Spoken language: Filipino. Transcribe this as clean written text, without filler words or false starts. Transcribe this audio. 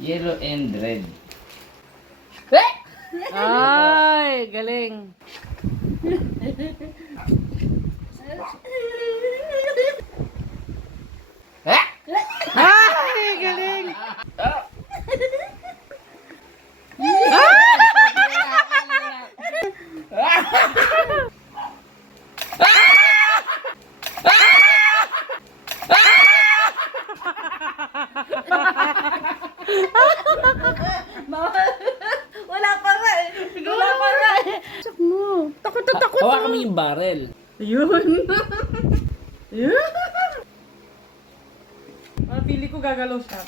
Yellow and red. Ay, galing. Ay, galing. Wala pa nga eh. Wala pa nga eh. Sak mo. Takot na takot. Hawakan mo yung barrel. Ayun. Ayun. Pili ko gagalaw siya.